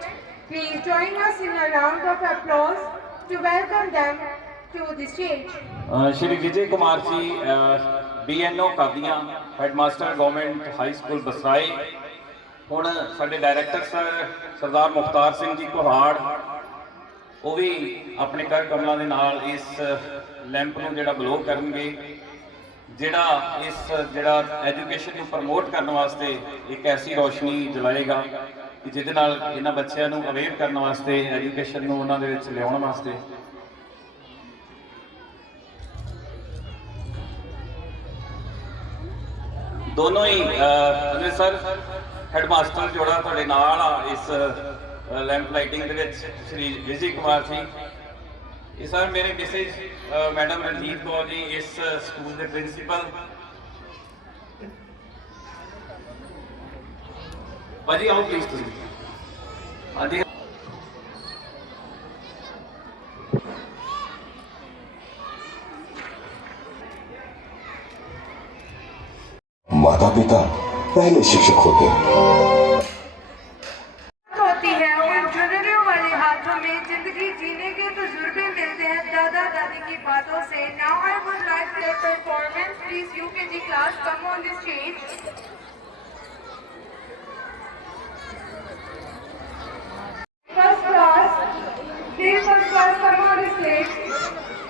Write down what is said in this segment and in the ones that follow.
government. Please join us in a round of applause to welcome them to the stage. Shri Vijay Kumar ji BNO Qadian headmaster government high school Basrai ਹੁਣ ਸਾਡੇ director sir Sardar Mukhtar Singh ji Kuhar, ਉਹ ਵੀ ਆਪਣੇ ਕਰ ਕਮਲਾਂ ਦੇ ਨਾਲ ਇਸ lamp ਨੂੰ ਜਿਹੜਾ ਗਲੋ ਕਰਨਗੇ, ਜਿਹੜਾ ਇਸ, ਜਿਹੜਾ ਐਜੂਕੇਸ਼ਨ ਨੂੰ ਪ੍ਰਮੋਟ ਕਰਨ ਵਾਸਤੇ ਇੱਕ ਐਸੀ ਰੋਸ਼ਨੀ ਜਲਾਏਗਾ ਕਿ ਜਿਹਦੇ ਨਾਲ ਇਹਨਾਂ ਬੱਚਿਆਂ ਨੂੰ ਅਵੇਅਰ ਕਰਨ ਵਾਸਤੇ ਐਜੂਕੇਸ਼ਨ ਨੂੰ ਉਹਨਾਂ ਦੇ ਵਿੱਚ ਲਿਆਉਣ ਵਾਸਤੇ। ਦੋਨੋਂ ਹੀ, ਅਹ ਸਰ ਹੈਡਮਾਸਟਰ ਜੋੜਾ ਤੁਹਾਡੇ ਨਾਲ ਆ, ਇਸ ਲੈਂਪ ਲਾਈਟਿੰਗ ਦੇ ਵਿੱਚ, ਸ਼੍ਰੀ ਵਿਜੇ ਕੁਮਾਰ ਜੀ ਇਹ ਸਰ, ਮੇਰੇ ਮਿਸਿਸ ਮੈਡਮ ਰਣਜੀਤ ਕੌਰ ਜੀ, ਇਸ ਸਕੂਲ ਦੇ ਪ੍ਰਿੰਸੀਪਲ పది అవుట్లు ఇస్తుంది आदि माता पिता पहले शिक्षक होते वाले हाथों में ज़िंदगी जीने के तो मिलते हैं। दादा दादी की बातों से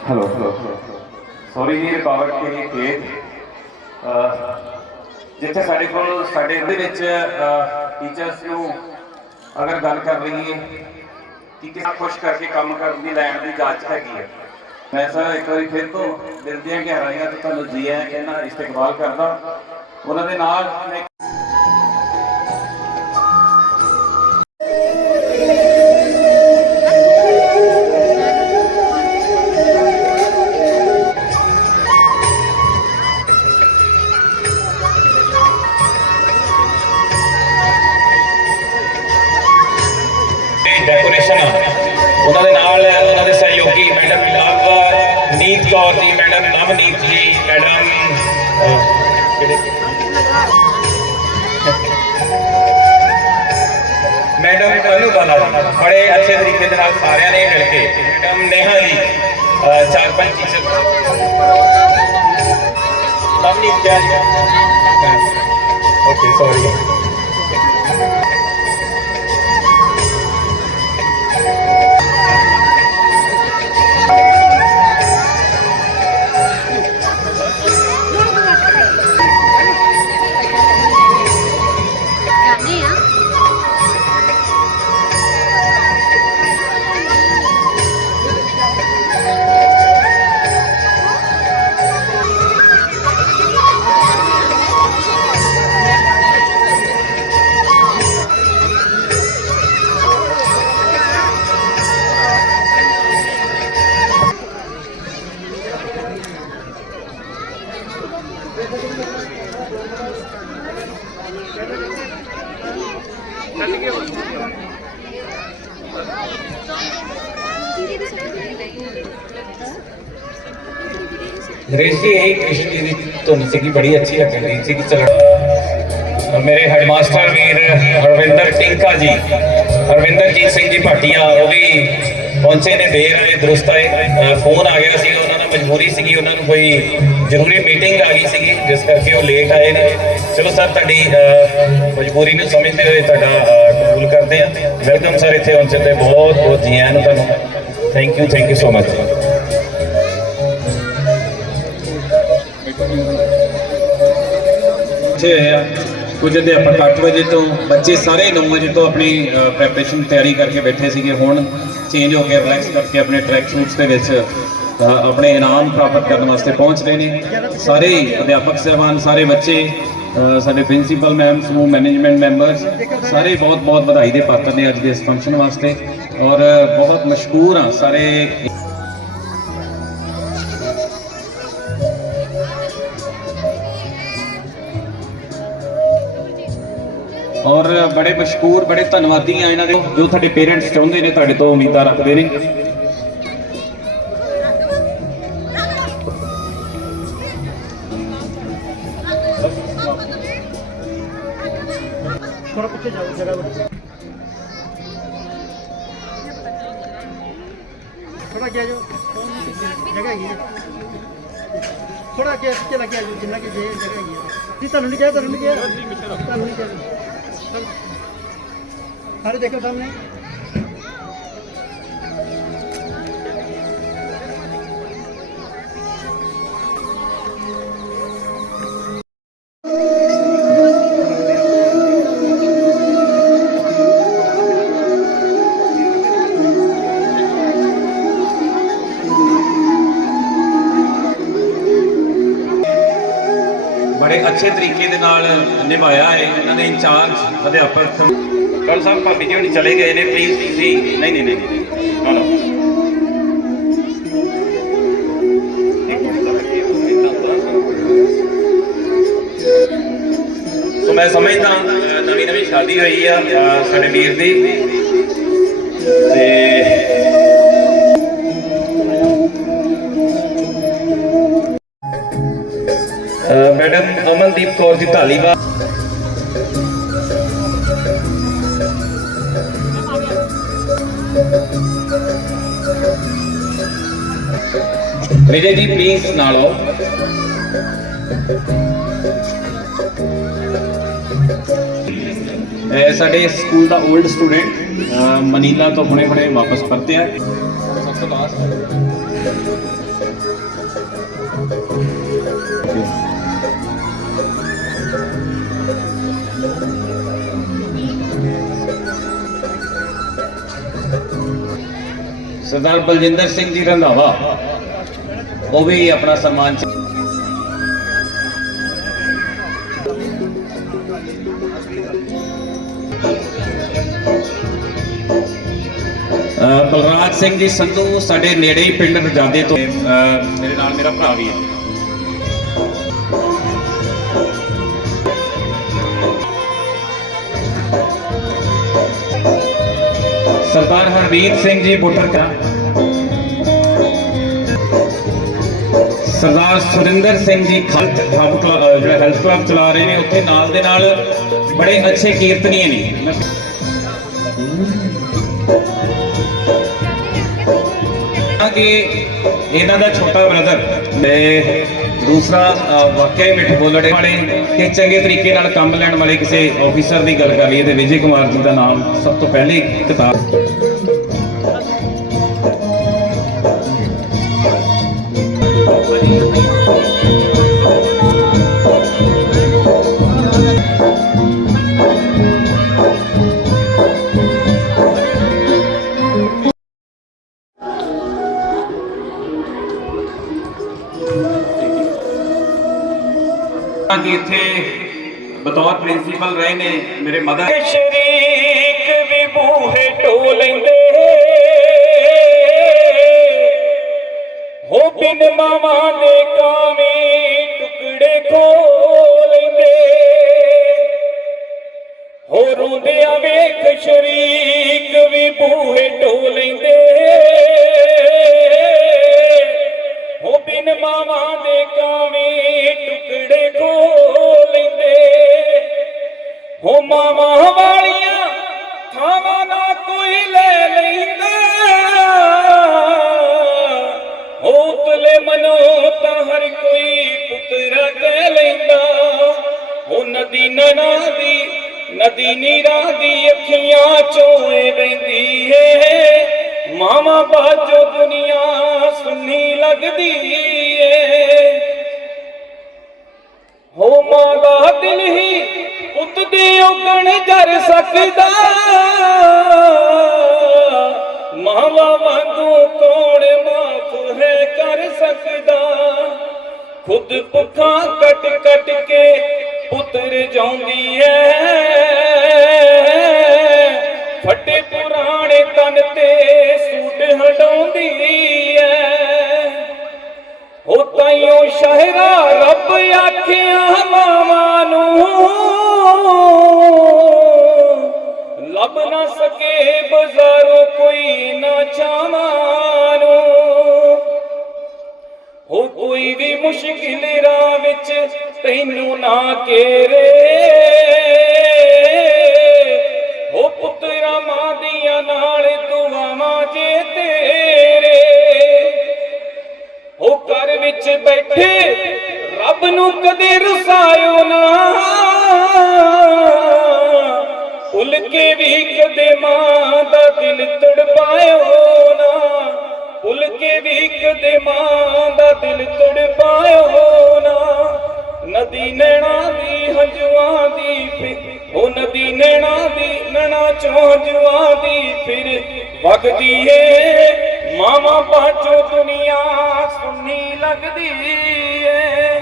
हेलो हेलो ਸੌਰੀ ਜੀ ਰੁਕਾਵਟ ਕੇ ਲਈ ਖੇਤ ਅਹ, ਜਿੱਥੇ ਸਾਡੇ ਕੋਲ ਸਾਡੇ ਦੇ ਵਿੱਚ ਟੀਚਰਸ ਨੂੰ ਅਗਰ ਗੱਲ ਕਰ ਲਈਏ ਕਿ ਕਿਸ ਖੁਸ਼ ਕਰਕੇ ਕੰਮ ਕਰਨ ਦੀ ਲੈਣ ਦੀ ਜਾਂਚ ਹੈਗੀ ਹੈ ਮੈਂ ਸਰ ਇੱਕ ਵਾਰੀ ਫਿਰ ਤੋਂ ਦਿਲ ਦੀਆਂ ਗਹਿਰਾਈਆਂ ਤੋਂ ਤੁਹਾਨੂੰ ਜੀ ਆਇਆਂ ਕਹਿਣਾ ਇਸਤਕਬਾਲ ਕਰਦਾ ਉਹਨਾਂ ਦੇ ਨਾਲ ਕੌਰ ਜੀ ਮੈਡਮ ਨਵਨੀਤ ਜੀ, ਮੈਡਮ ਮੈਡਮ ਅਨੂ ਬਾਲਾ ਜੀ ਬੜੇ ਅੱਛੇ ਤਰੀਕੇ ਦੇ ਨਾਲ ਸਾਰਿਆਂ ਨੇ ਮਿਲ ਕੇ, ਮੈਡਮ ਨੇਹਾ ਜੀ ਚਾਰ ਪੰਜ ਟੀਚਰ ਨਵਨੀਤ ਜੀ। ਓਕੇ ਸੌਰੀ ਧੁਨ ਸੀਗੀ ਬੜੀ ਅੱਛੀ ਲੱਗਣ ਦੀ ਸੀ ਚਲੋ ਮੇਰੇ ਹੈਡਮਾਸਟਰ ਵੀਰ ਹਰਵਿੰਦਰ ਟਿੰਕਾ ਜੀ ਹਰਵਿੰਦਰਜੀਤ ਸਿੰਘ ਜੀ ਭਾਟੀਆ ਉਹ ਵੀ ਪਹੁੰਚੇ ਨੇ ਦੇਰ ਆਏ ਦਰੁਸਤ ਆਏ। ਫੋਨ ਆ ਗਿਆ ਸੀ ਉਹਨਾਂ ਨਾਲ ਮਜਬੂਰੀ ਸੀਗੀ ਉਹਨਾਂ ਨੂੰ ਕੋਈ ਜ਼ਰੂਰੀ ਮੀਟਿੰਗ ਆ ਗਈ ਸੀਗੀ ਜਿਸ ਕਰਕੇ ਉਹ ਲੇਟ ਆਏ ਨੇ। ਚਲੋ ਸਰ ਤੁਹਾਡੀ ਮਜਬੂਰੀ ਨੂੰ ਸਮਝਦੇ ਹੋਏ ਤੁਹਾਡਾ ਅ, ਕਬੂਲ ਕਰਦੇ ਆ ਵੈਲਕਮ ਸਰ ਇੱਥੇ ਪਹੁੰਚਣ ਤੇ ਬਹੁਤ ਬਹੁਤ ਜੀ ਆਇਆਂ ਨੂੰ ਤੁਹਾਨੂੰ। Thank you thank you so much ਇੱਥੇ ਹੋਏ ਆ। ਕੁਝ ਅਧਿਆਪਕ 8 ਵਜੇ ਤੋਂ ਬੱਚੇ ਸਾਰੇ 9 ਵਜੇ ਤੋਂ ਆਪਣੀ ਪ੍ਰੈਪਰੇਸ਼ਨ ਤਿਆਰੀ ਕਰਕੇ ਬੈਠੇ ਸੀਗੇ। ਹੁਣ ਚੇਂਜ ਹੋ ਕੇ ਰਿਲੈਕਸ ਕਰਕੇ ਆਪਣੇ ਟਰੈਕ ਸੂਟਸ ਦੇ ਵਿੱਚ ਆਪਣੇ ਇਨਾਮ ਪ੍ਰਾਪਤ ਕਰਨ ਵਾਸਤੇ ਪਹੁੰਚ ਰਹੇ ਨੇ। ਸਾਰੇ ਅਧਿਆਪਕ ਸਹਿਬਾਨ, ਸਾਰੇ ਬੱਚੇ ਸਾਡੇ ਪ੍ਰਿੰਸੀਪਲ ਮੈਮ ਸਮੂਹ ਮੈਨੇਜਮੈਂਟ ਮੈਂਬਰਸ ਸਾਰੇ ਬਹੁਤ ਬਹੁਤ ਵਧਾਈ ਦੇ ਪਾਤਰ ਨੇ ਅੱਜ ਦੇ ਇਸ ਫੰਕਸ਼ਨ ਵਾਸਤੇ। ਔਰ ਬਹੁਤ ਮਸ਼ਕੂਰ ਹਾਂ ਸਾਰੇ ਔਰ ਬੜੇ ਮਸ਼ਕੂਰ, ਬੜੇ ਧੰਨਵਾਦੀ ਆ ਇਹਨਾਂ ਦੇ। ਜੋ ਤੁਹਾਡੇ ਪੇਰੈਂਟਸ ਚਾਹੁੰਦੇ ਨੇ, ਤੁਹਾਡੇ ਤੋਂ ਉਮੀਦਾਂ ਰੱਖਦੇ ਨੇ। ਥੋੜਾ ਪਿੱਛੇ ਜੋ ਜਗ੍ਹਾ ਹੈਗੀ ਥੋੜਾ ਗਿਆ ਪਿੱਛੇ ਲੱਗਿਆ ਜੋ ਜਿੰਨਾ ਕਿ ਜੇ ਜਗ੍ਹਾ ਹੈਗੀ ਜੀ, ਤੁਹਾਨੂੰ ਨਹੀਂ ਕਿਹਾ, ਤੁਹਾਨੂੰ ਨਹੀਂ ਕਿਹਾ। ਤੁਹਾਨੂੰ ਨਹੀਂ ਕਿਹਾ। ਸਾਰੇ ਦੇਖੋ ਸਾਹਮਣੇ। ਬੜੇ ਅੱਛੇ ਤਰੀਕੇ ਦੇ ਨਾਲ ਨਿਭਾਇਆ ਹੈ। ਇਹਨਾਂ ਦੇ ਇੰਚਾਰਜ ਅਧਿਆਪਕ। ਕੱਲ ਸਾਹਿਬ ਭਾਬੀ ਜੀ ਹੁਣੀ ਚਲੇ ਗਏ ਨੇ ਪਲੀਜ਼ ਤੁਸੀਂ ਨਹੀਂ ਨਹੀਂ ਨਹੀਂ ਨਹੀਂ। ਨਾ ਸੋ ਮੈਂ ਸਮਝਦਾ ਨਵੀਂ ਨਵੀਂ ਸ਼ਾਦੀ ਹੋਈ ਆ ਸਾਡੇ ਵੀਰ ਦੀ। ਤੇ ਮੈਡਮ ਅਮਨਦੀਪ ਕੌਰ ਦੀ ਢਾਲੀਵਾਲ ਵਿਜੇ ਜੀ ਪਲੀਜ਼ ਨਾਲ। ਆਓ ਸਾਡੇ ਸਕੂਲ ਦਾ 올ਡ ਸਟੂਡੈਂਟ ਮਨੀਲਾ ਤੋਂ ਹੁਣੇ ਹੁਣੇ ਵਾਪਸ ਪਰਤਿਆ ਸਭ ਤੋਂ ਲਾਸਟ ਸਰਦਾਰ ਬਲਜਿੰਦਰ ਸਿੰਘ ਜੀ ਰੰਧਾਵਾ। ਉਹ ਵੀ ਆਪਣਾ ਸਨਮਾਨ ਚ- ਅਹ ਬਲਰਾਜ ਸਿੰਘ ਜੀ ਸੰਧੂ ਸਾਡੇ ਨੇੜੇ ਹੀ ਪਿੰਡ ਰਜਾਦੇ ਤੋਂ ਅਹ ਮੇਰੇ ਨਾਲ ਮੇਰਾ ਭਰਾ ਵੀ ਹੈ ਸਰਦਾਰ ਹਰਵੀਰ ਸਿੰਘ ਜੀ ਬੁੱਟਰ ਕਾ ਸੁਰਿੰਦਰ ਸਿੰਘ ਜੀ ਖਲਤ ਕਲੱਬ ਜਿਹੜਾ ਹੈਲਥ ਕਲੱਬ ਚਲਾ ਰਹੇ ਨੇ, ਉੱਥੇ ਨਾਲ ਦੇ ਨਾਲ ਬੜੇ ਅੱਛੇ ਕੀਰਤਨੀਏ ਨੇ। ਕਿ ਇਹਨਾਂ ਦਾ ਛੋਟਾ ਬ੍ਰਦਰ ਤੇ ਦੂਸਰਾ ਵਾਕਿਆ ਹੀ ਮਿੱਠ ਬੋਲੜੇ ਵਾਲੇ ਤੇ ਚੰਗੇ ਤਰੀਕੇ ਨਾਲ ਕੰਮ ਲੈਣ ਵਾਲੇ ਕਿਸੇ ਆਫੀਸਰ ਦੀ ਗੱਲ ਕਰ ਲਈਏ ਤੇ ਵਿਜੇ ਕੁਮਾਰ ਜੀ ਦਾ ਨਾਮ ਸਭ ਤੋਂ ਪਹਿਲੇ ਕਿਤਾਬ। ਪ੍ਰਿੰਸੀਪਲ ਰਹੇ ਨੇ ਮੇਰੇ ਮਦਰ ਸ਼ਰੀਕ ਵੀ ਬੂਹੇ ਢੋ ਲੈਂਦੇ। ਹੋ ਬਿਨ ਮਾਵਾਂ ਦੇ ਹੋ ਨਦੀ ਨਨਾ ਦੀ ਨਦੀ ਨੀਰਾਂ ਦੀ ਅੱਖੀਆਂ ਚੋਂ ਏ ਵਹਿੰਦੀ ਏ। ਮਾਵਾਂ ਬਾਜੋ ਦੁਨੀਆ ਸੁਣੀ ਲੱਗਦੀ ਏ। ਹੋ ਮਾਂ ਦਾ ਦਿਲ ਹੀ ਪੁੱਤ ਉਗਣ ਜਰ ਸਕਦਾ। ਮਾਵਾ ਵਾਂਗੂ ਕੌਣ ਮਾਫ ਹੈ ਕਰ ਸਕਦਾ। ਖੁਦ ਭੁੱਖਾਂ ਕੱਟ ਕੱਟ ਕੇ ਪੁੱਤਰ ਜਾਉਂਦੀ ਐ ਫੱਟੇ ਪੁਰਾਣੇ ਤਨ ਤੇ ਸੂਟ ਹਟਾਉਂਦੀ ਐ ਹੋ ਤਾਈਓ ਸ਼ਹਿਰਾ ਰੱਬ ਆਖਿਆ ਮਾਵਾਂ ਨੂੰ। ਲੱਭ ਨਾ ਸਕੇ ਬਾਜ਼ਾਰੋਂ ਕੋਈ ਨਾ ਚਾਵਾਂ ਨੂੰ। ਹੋ ਕੋਈ ਵੀ ਮੁਸ਼ਕਿਲ ਰਾਹ ਵਿੱਚ ਤੈਨੂੰ ਨਾ ਘੇਰੇ ਹੋ ਪੁੱਤਰਾ ਮਾਂ ਦੀਆਂ ਨਾਲ ਦੁਆਵਾਂ ਜੇ ਤੇਰੇ। ਵਿੱਚ ਬੈਠੇ ਰੱਬ ਨੂੰ ਕਦੇ ਰਸਾਇਓ ਨਾ। ਭੁੱਲ ਕੇ ਵੀ ਕਦੇ ਮਾਂ ਦਾ ਦਿਲ ਤੜਪਾਇਓ ਨਾ। ਭੁੱਲ ਕੇ ਵੀ ਕਦੇ ਮਾਂ ਦਾ ਦਿਲ ਤੜਪਾਇਓ ਨਾ ਨਦੀ ਨੈਣਾ ਦੀ, ਹੰਝੂਆਂ ਦੀ ਫਿਰ। ਉਹ ਨਦੀ ਨੈਣਾ ਦੀ, ਨੈਣਾ ਚੋਂ ਹੰਝੂਆਂ ਦੀ ਫਿਰ। ਵਗਦੀ ਏ ਮਾਵਾ ਬਾਝੋ ਦੁਨੀਆ ਸੁਣੀ ਲੱਗਦੀ ਏ।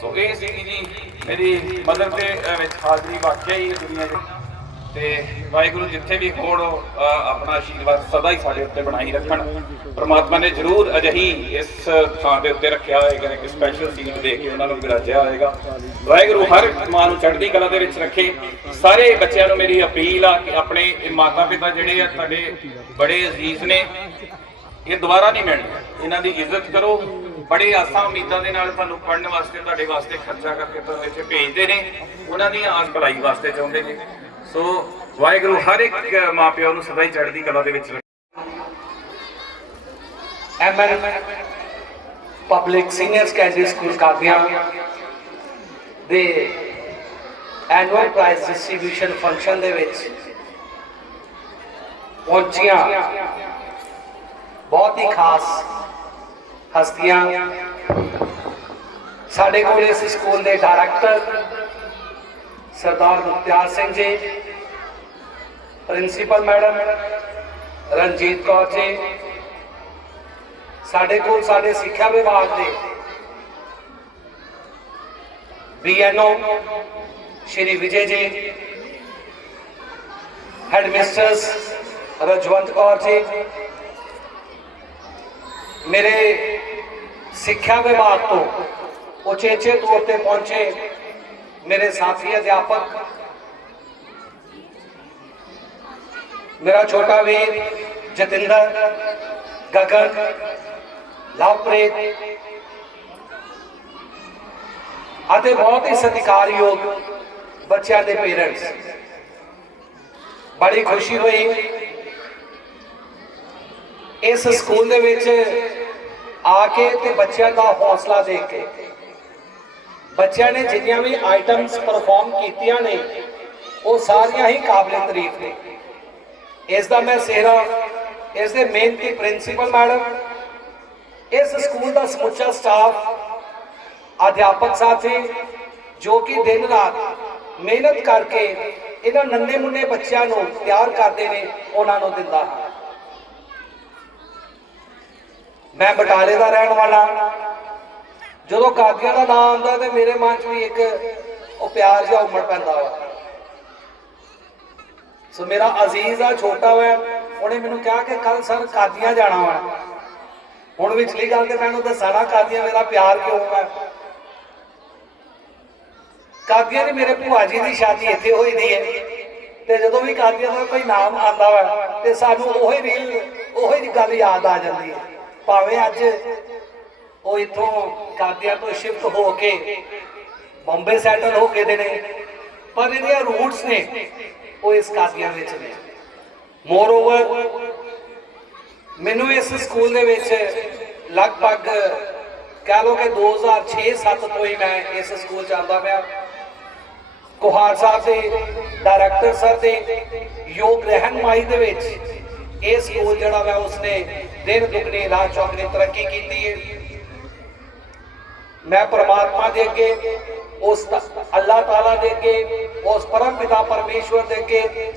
ਸੋ ਇਹ ਸੀ ਜੀ ਮੇਰੀ ਮਦਰ ਦੇ ਵਿੱਚ ਹਾਜ਼ਰੀ ਵਾਕਿਆ ਹੀ ਦੁਨੀਆ ਦੀ ਤੇ ਵਾਹਿਗੁਰੂ ਜਿੱਥੇ ਵੀ ਹੋਣ ਆਪਣਾ ਆਸ਼ੀਰਵਾਦ ਸਦਾ ਹੀ ਸਾਡੇ ਉੱਤੇ ਬਣਾਈ ਰੱਖਣ। ਪ੍ਰਮਾਤਮਾ ਨੇ ਜ਼ਰੂਰ ਅਜਿਹੀ ਇਸ ਥਾਂ ਦੇ ਉੱਤੇ ਰੱਖਿਆ ਹੋਏਗਾ, ਇੱਕ ਸਪੈਸ਼ਲ ਸੀਟ ਦੇ ਕੇ ਉਹਨਾਂ ਨੂੰ ਵਿਰਾਜਿਆ ਹੋਏਗਾ। ਵਾਹਿਗੁਰੂ ਹਰ ਮਾਂ ਨੂੰ ਚੜ੍ਹਦੀ ਕਲਾ ਦੇ ਵਿੱਚ ਰੱਖੇ। ਸਾਰੇ ਬੱਚਿਆਂ ਨੂੰ ਮੇਰੀ ਅਪੀਲ ਆ ਕਿ ਆਪਣੇ ਮਾਤਾ ਪਿਤਾ ਜਿਹੜੇ ਆ, ਤੁਹਾਡੇ ਬੜੇ ਅਜ਼ੀਜ਼ ਨੇ, ਇਹ ਦੁਬਾਰਾ ਨਹੀਂ ਮਿਲਣੇ। ਇਹਨਾਂ ਦੀ ਇੱਜ਼ਤ ਕਰੋ। ਬੜੇ ਆਸਾਂ ਉਮੀਦਾਂ ਦੇ ਨਾਲ ਤੁਹਾਨੂੰ ਪੜਨ ਵਾਸਤੇ, ਤੁਹਾਡੇ ਵਾਸਤੇ ਖਰਚਾ ਕਰਕੇ ਤੁਹਾਨੂੰ ਇੱਥੇ ਭੇਜਦੇ ਨੇ। ਉਹਨਾਂ ਦੀਆਂ ਆਸ ਭਲਾਈ ਵਾਸਤੇ ਚਾਹੁੰਦੇ ਨੇ। ਸੋ ਵਾਹਿਗੁਰੂ ਹਰ ਇੱਕ ਮਾਪਿਆਂ ਨੂੰ ਸਦਾ ਹੀ ਚੜ੍ਹਦੀ ਕਲਾ ਦੇ ਵਿੱਚ MN public senior secondary school Qadian ਦੇ ਐਨੂਅਲ ਪ੍ਰਾਈਜ਼ ਡਿਸਟ੍ਰੀਬਿਊਸ਼ਨ ਫੰਕਸ਼ਨ ਦੇ ਵਿੱਚ ਪਹੁੰਚੀਆਂ ਬਹੁਤ ਹੀ ਖਾਸ ਹਸਤੀਆਂ। ਸਾਡੇ ਕੋਲ ਇਸ ਸਕੂਲ ਦੇ ਡਾਇਰੈਕਟਰ ਸਰਦਾਰ ਮੁਖਤਿਆਰ ਸਿੰਘ ਜੀ, ਪ੍ਰਿੰਸੀਪਲ ਮੈਡਮ ਰਣਜੀਤ ਕੌਰ ਜੀ, ਸਾਡੇ ਕੋਲ ਸਾਡੇ ਸਿੱਖਿਆ ਵਿਭਾਗ ਦੇ ਬੀਐਨਓ ਸ਼੍ਰੀ ਵਿਜੇ ਜੀ ਹੈਡ ਮਿਸਟਰਸ ਰਜਵੰਤ ਕੌਰ ਜੀ, ਮੇਰੇ ਸਿੱਖਿਆ ਵਿਭਾਗ ਤੋਂ ਉਚੇਚੇ ਤੌਰ ਤੇ ਪਹੁੰਚੇ ਮੇਰੇ ਸਾਥੀ ਅਧਿਆਪਕ, ਮੇਰਾ ਛੋਟਾ ਵੀਰ ਜਤਿੰਦਰ, ਗਗਨ, ਲਵਪ੍ਰੀਤ ਅਤੇ ਬਹੁਤ ਹੀ ਸਤਿਕਾਰਯੋਗ ਬੱਚਿਆਂ ਦੇ ਪੇਰੈਂਟਸ। ਬੜੀ ਖੁਸ਼ੀ ਹੋਈ। ਇਸ ਸਕੂਲ ਦੇ ਵਿੱਚ ਆ ਕੇ ਤੇ ਬੱਚਿਆਂ ਦਾ ਹੌਸਲਾ ਦੇਖ ਕੇ ਬੱਚਿਆਂ ਨੇ ਜਿੰਨੀਆਂ ਵੀ ਆਈਟਮਸ ਪਰਫਾਰਮ ਕੀਤੀਆਂ ਨੇ, ਉਹ ਸਾਰੀਆਂ ਹੀ ਕਾਬਲੇ ਤਾਰੀਫ ਨੇ। ਇਸ ਦਾ ਮੈਂ ਸਿਹਰਾ ਇਸ ਦੇ ਮਿਹਨਤੀ ਪ੍ਰਿੰਸੀਪਲ ਮੈਡਮ ਇਸ ਸਕੂਲ ਦਾ ਸਮੁੱਚਾ ਸਟਾਫ ਅਧਿਆਪਕ ਸਾਥੀ, ਜੋ ਕਿ ਦਿਨ ਰਾਤ ਮਿਹਨਤ ਕਰਕੇ ਇਹਨਾਂ ਨੰਨੇ ਮੁੰਨੇ ਬੱਚਿਆਂ ਨੂੰ ਤਿਆਰ ਕਰਦੇ ਨੇ, ਉਹਨਾਂ ਨੂੰ ਦਿੰਦਾ ਹਾਂ। ਮੈਂ ਬਟਾਲੇ ਦਾ ਰਹਿਣ ਵਾਲਾ ਜਦੋਂ ਕਾਦੀਆਂ ਦਾ ਨਾਮ ਆਉਂਦਾ ਤੇ ਮੇਰੇ ਮਨ 'ਚ ਵੀ ਇੱਕ ਉਹ ਪਿਆਰ ਜਿਹਾ ਉਮੜ ਪੈਂਦਾ ਵਾ। ਸੋ ਮੇਰਾ ਅਜ਼ੀਜ਼ ਆ, ਛੋਟਾ ਵਾ, ਉਹਨੇ ਮੈਨੂੰ ਕਿਹਾ ਕਿ ਕੱਲ ਸਰ ਕਾਦੀਆਂ ਜਾਣਾ ਵਾ। ਹੁਣ ਵਿਚਲੀ ਗੱਲ ਤੇ ਮੈਨੂੰ ਦੱਸਣਾ ਕਾਦੀਆਂ ਮੇਰਾ ਪਿਆਰ ਕਿਉਂ ਹੈ ਕਾਦੀਆਂ ਦੀ ਮੇਰੇ ਭੂਆ ਜੀ ਦੀ ਸ਼ਾਦੀ ਇੱਥੇ ਹੋਈ ਦੀ ਹੈ ਤੇ ਜਦੋਂ ਵੀ ਕਾਦੀਆਂ ਦਾ ਕੋਈ ਨਾਮ ਆਉਂਦਾ ਵਾ, ਤੇ ਸਾਨੂੰ ਉਹੀ ਰੀਲ ਉਹੀ ਗੱਲ ਯਾਦ ਆ ਜਾਂਦੀ ਹੈ ਭਾਵੇਂ ਅੱਜ ਉਹ ਇਥੋਂ ਕਾਦੀਆਂ ਤੋਂ ਸ਼ਿਫਟ ਹੋ ਕੇ ਬੰਬੇ ਸੈਟਲ ਹੋ ਗਏ ਦੇ ਨੇ। ਪਰ ਇਹਦੀਆਂ ਰੂਟਸ ਨੇ, ਉਹ ਇਸ ਕਾਦੀਆਂ ਵਿੱਚ ਨੇ। ਮੋਰ ਓਵਰ ਮੈਨੂੰ ਇਸ ਸਕੂਲ ਦੇ ਵਿੱਚ ਲਗਭਗ ਕਹਿ ਲਓ ਕਿ 2006-7 ਤੋਂ ਹੀ ਮੈਂ ਇਸ ਸਕੂਲ ਜਾਂਦਾ ਪਿਆ। ਕੁਹਾਰ ਸਾਹਿਬ ਦੇ ਡਾਇਰੈਕਟਰ ਸਰ ਦੇ ਯੋਗ ਰਹਿਨਮਾਈ ਦੇ ਵਿੱਚ ਇਹ ਸਕੂਲ ਜਿਹੜਾ ਵਾ, ਉਸਨੇ ਦਿਨ ਦੁਗਣੀ ਰਾਤ ਚੌਗਣੀ ਤਰੱਕੀ ਕੀਤੀ ਹੈ। ਮੈਂ ਪਰਮਾਤਮਾ ਦੇ ਅੱਗੇ, ਉਸ ਤ- ਅੱਲਾਹ ਤਾਲਾ ਦੇ ਅੱਗੇ, ਉਸ ਪਰਮ ਪਿਤਾ ਪਰਮੇਸ਼ਵਰ ਦੇ ਅੱਗੇ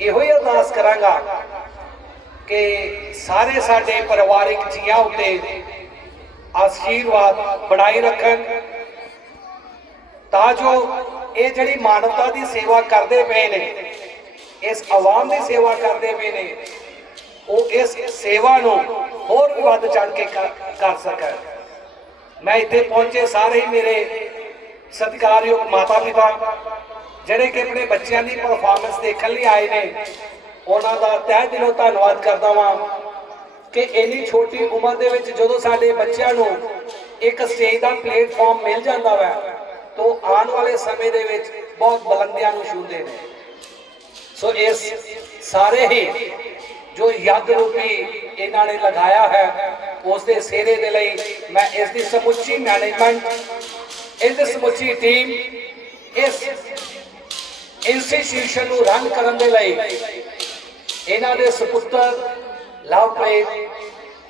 ਇਹੋ ਹੀ ਅਰਦਾਸ ਕਰਾਂਗਾ ਕਿ ਸਾਰੇ ਸਾਡੇ ਪਰਿਵਾਰਿਕ ਜੀਆਂ ਉੱਤੇ ਆਸ਼ੀਰਵਾਦ ਬਣਾਈ ਰੱਖਣ, ਤਾਂ ਜੋ ਇਹ ਜਿਹੜੀ ਮਾਨਵਤਾ ਦੀ ਸੇਵਾ ਕਰਦੇ ਪਏ ਨੇ, ਇਸ ਆਵਾਮ ਦੀ ਸੇਵਾ ਕਰਦੇ ਪਏ ਨੇ, ਉਹ ਇਸ ਸੇਵਾ ਨੂੰ ਹੋਰ ਵੀ ਵੱਧ ਚੜ ਕੇ, ਕਰ ਸਕਣ। ਮੈਂ ਇੱਥੇ ਪਹੁੰਚੇ ਸਾਰੇ ਹੀ ਮੇਰੇ ਸਤਿਕਾਰਯੋਗ ਮਾਤਾ ਪਿਤਾ ਜਿਹੜੇ ਕਿ ਆਪਣੇ ਬੱਚਿਆਂ ਦੀ ਪਰਫਾਰਮੈਂਸ ਦੇਖਣ ਲਈ ਆਏ ਨੇ, ਉਹਨਾਂ ਦਾ ਤਹਿ ਦਿਲੋਂ ਧੰਨਵਾਦ ਕਰਦਾ ਵਾਂ ਕਿ ਇੰਨੀ ਛੋਟੀ ਉਮਰ ਦੇ ਵਿੱਚ ਜਦੋਂ ਸਾਡੇ ਬੱਚਿਆਂ ਨੂੰ ਇੱਕ ਸਟੇਜ ਦਾ ਪਲੇਟਫਾਰਮ ਮਿਲ ਜਾਂਦਾ ਵਾ, ਤਾਂ ਆਉਣ ਵਾਲੇ ਸਮੇਂ ਦੇ ਵਿੱਚ ਬਹੁਤ ਬੁਲੰਦੀਆਂ ਨੂੰ ਛੂਹਦੇ ਨੇ। ਸੋ ਇਸ ਸਾਰੇ ਹੀ ਜੋ ਯੱਗ ਰੂਪੀ ਇਹਨਾਂ ਨੇ ਲਗਾਇਆ ਹੈ ਉਸ ਦੇ ਸਿਹਰੇ ਦੇ ਲਈ ਮੈਂ ਇਸ ਦੀ ਸਮੁੱਚੀ ਮੈਨੇਜਮੈਂਟ ਇਸ ਦੀ ਸਮੁੱਚੀ ਟੀਮ, ਇਸ ਇੰਸਟੀਟਿਊਸ਼ਨ ਨੂੰ ਰਨ ਕਰਨ ਦੇ ਲਈ ਇਹਨਾਂ ਦੇ ਸੁਪੁੱਤਰ ਲਵਪ੍ਰੀਤ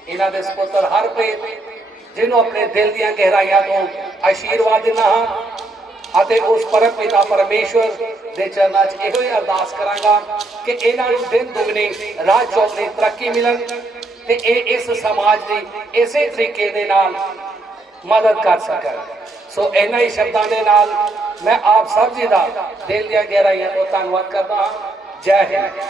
ਇਹਨਾਂ ਦੇ ਸੁਪੁੱਤਰ ਹਰਪ੍ਰੀਤ, ਜਿਹਨੂੰ ਆਪਣੇ ਦਿਲ ਦੀਆਂ ਗਹਿਰਾਈਆਂ ਤੋਂ ਆਸ਼ੀਰਵਾਦ ਦਿੰਦਾ ਹਾਂ ਅਤੇ ਉਸ ਪਰਮ ਪਿਤਾ ਪਰਮੇਸ਼ਵਰ ਦੇ ਚਰਨਾਂ 'ਚ ਇਹੋ ਹੀ ਅਰਦਾਸ ਕਰਾਂਗਾ ਕਿ ਇਹਨਾਂ ਨੂੰ ਦਿਨ ਦੁਗਣੀ ਰਾਤ ਚੌਗਣੀ ਤਰੱਕੀ ਮਿਲਣ ਤੇ ਇਹ ਇਸ ਸਮਾਜ ਦੀ ਇਸੇ ਤਰੀਕੇ ਦੇ ਨਾਲ ਮਦਦ ਕਰ ਸਕਣ ਸੋ ਇਹਨਾਂ ਹੀ ਸ਼ਬਦਾਂ ਦੇ ਨਾਲ ਮੈਂ ਆਪ ਸਭ ਜੀ ਦਾ ਦਿਲ ਦੀਆਂ ਗਹਿਰਾਈਆਂ ਤੋਂ ਧੰਨਵਾਦ ਕਰਦਾ ਹਾਂ। ਜੈ ਹਿੰਦ।